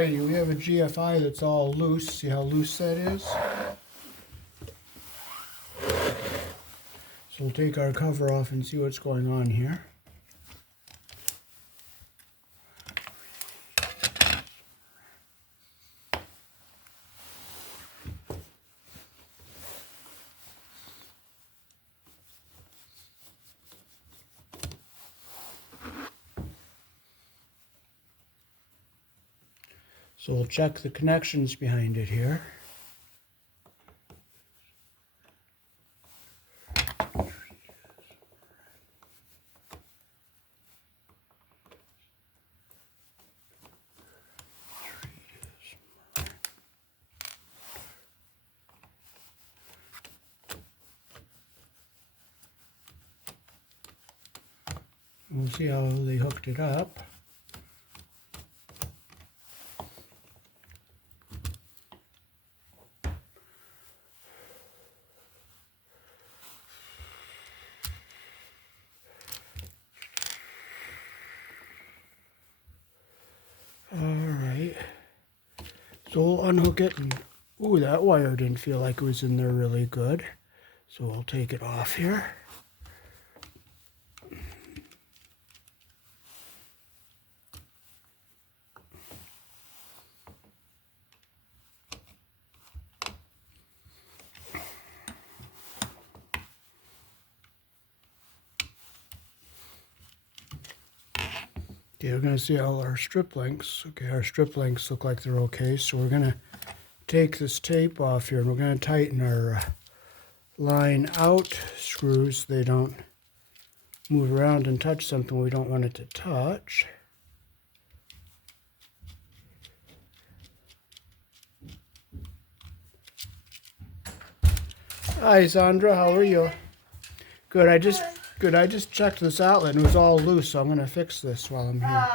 Alrighty, we have a GFI that's all loose. See how loose that is? So we'll take our cover off and see what's going on here. So we'll check the connections behind it here. We'll see how they hooked it up. Alright, so we'll unhook it, and ooh, that wire didn't feel like it was in there really good. So we'll take it off here. Okay, we're going to see all our strip links. Okay, our strip links look like they're okay. So we're going to take this tape off here, and we're going to tighten our line out screws so they don't move around and touch something we don't want it to touch. Hi, Sandra. How are you? Good. I just checked this outlet and it was all loose, so I'm going to fix this while I'm here.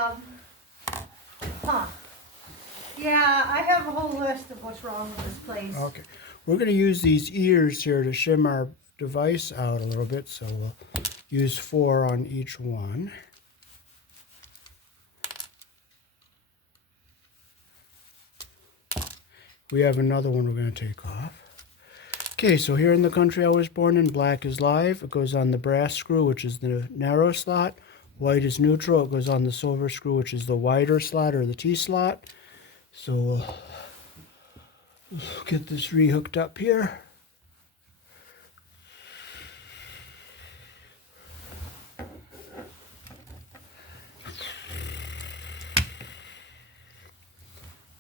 Yeah, I have a whole list of what's wrong with this place. Okay. We're going to use these ears here to shim our device out a little bit, so we'll use 4 on each one. We have another one we're going to take off. Okay, so here in the country I was born in, black is live. It goes on the brass screw, which is the narrow slot. White is neutral. It goes on the silver screw, which is the wider slot or the T slot. So we'll get this rehooked up here.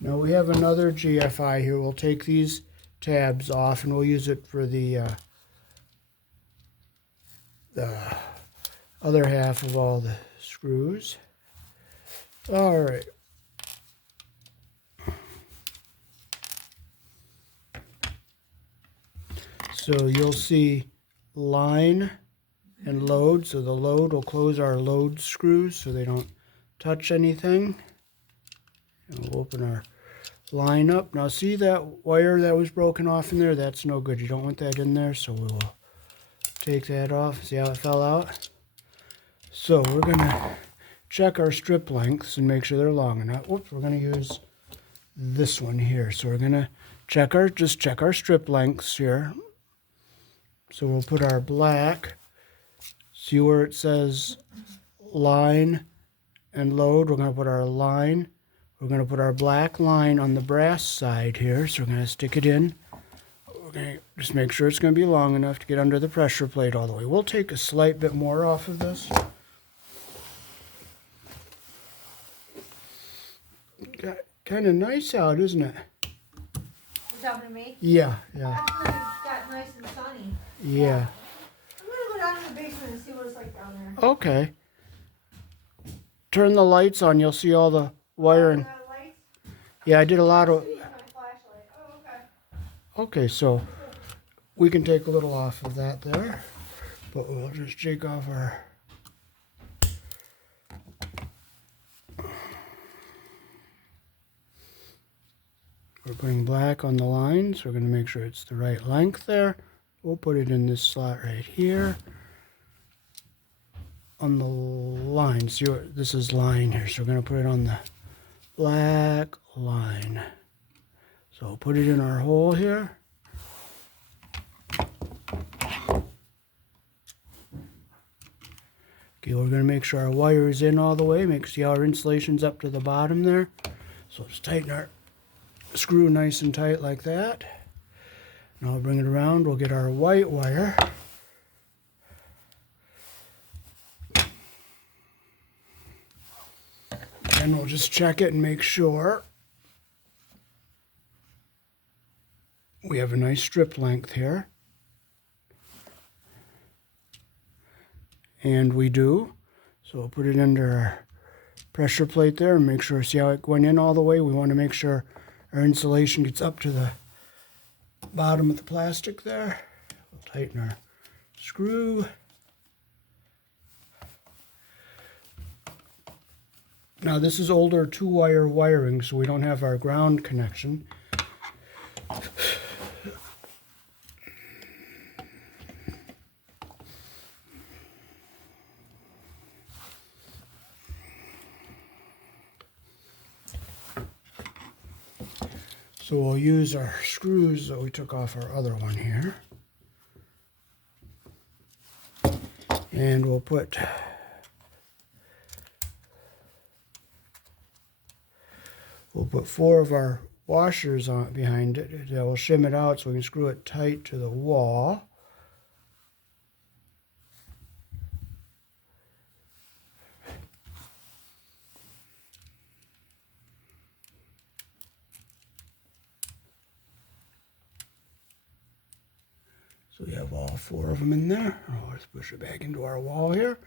Now we have another GFI here. We'll take these tabs off and we'll use it for the other half of all the screws. All right. So you'll see line and load. So the load will close our load screws so they don't touch anything. And we'll open our line up. Now see that wire that was broken off in there? That's no good. You don't want that in there, so we will take that off. See how it fell out? So we're going to check our strip lengths and make sure they're long enough. Whoops, we're going to use this one here. So we're going to check our strip lengths here. So we'll put our black. See where it says line and load? We're going to put our line. We're going to put our black line on the brass side here, so we're going to stick it in. We're going to just make sure it's going to be long enough to get under the pressure plate all the way. We'll take a slight bit more off of this. Got kind of nice out, isn't it? You talking to me? Yeah. Actually, it got nice and sunny. Yeah. I'm going to go down to the basement and see what it's like down there. Okay. Turn the lights on. You'll see all the wiring. Yeah, I did a lot of... Okay, so we can take a little off of that there, but we'll just take off our... We're putting black on the lines. We're going to make sure it's the right length there. We'll put it in this slot right here. On the line, see what this is line here, so we're going to put it on the black line. So put it in our hole here. Okay, we're going to make sure our wire is in all the way. See how our insulation's up to the bottom there. So just tighten our screw nice and tight like that. Now I'll bring it around. We'll get our white wire. And we'll just check it and make sure we have a nice strip length here. And we do. So we'll put it under our pressure plate there and make sure, see how it went in all the way? We want to make sure our insulation gets up to the bottom of the plastic there. We'll tighten our screw. Now this is older 2-wire wiring, so we don't have our ground connection. So we'll use our screws that we took off our other one here. And we'll put four of our washers on behind it that will shim it out so we can screw it tight to the wall. So we have all 4 of them in there. Oh, let's push it back into our wall here.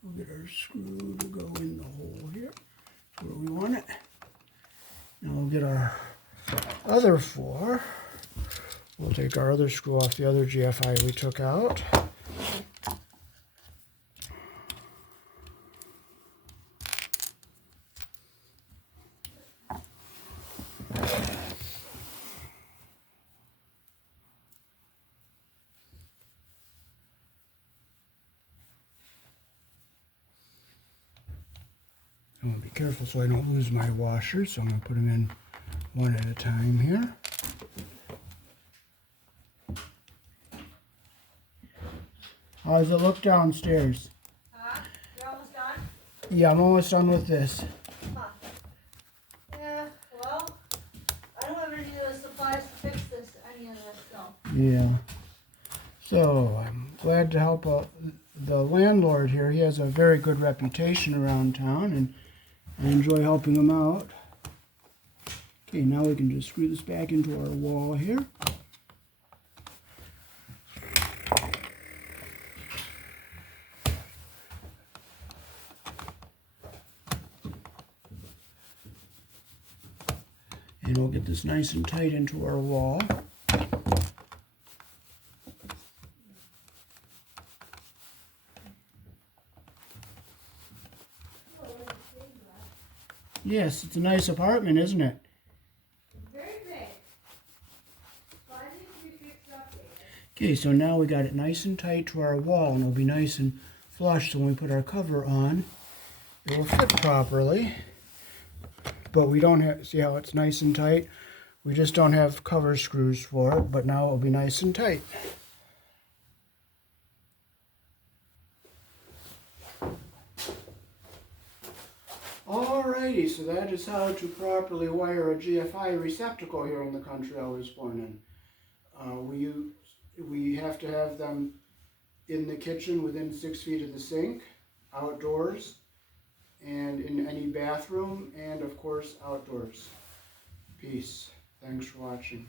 We'll get our screw to go in the hole here. That's where we want it. Now we'll get our other 4. We'll take our other screw off the other GFI we took out. I'm going to be careful so I don't lose my washers, so I'm going to put them in one at a time here. How does it look downstairs? You're almost done? Yeah, I'm almost done with this. Huh. Yeah, well, I don't have any of the supplies to fix any of this stuff. Yeah. So, I'm glad to help out the landlord here. He has a very good reputation around town, and I enjoy helping him out. Okay, now we can just screw this back into our wall here. And we'll get this nice and tight into our wall. Yes, it's a nice apartment, isn't it? Very big. So I need to be fixed up there. Okay, so now we got it nice and tight to our wall, and it'll be nice and flush, so when we put our cover on, it will fit properly. But we don't have, see how it's nice and tight? We just don't have cover screws for it, but now it'll be nice and tight. Alrighty, so that is how to properly wire a GFI receptacle here in the country I was born in. We have to have them in the kitchen within 6 feet of the sink, outdoors, and in any bathroom, and of course outdoors. Peace. Thanks for watching.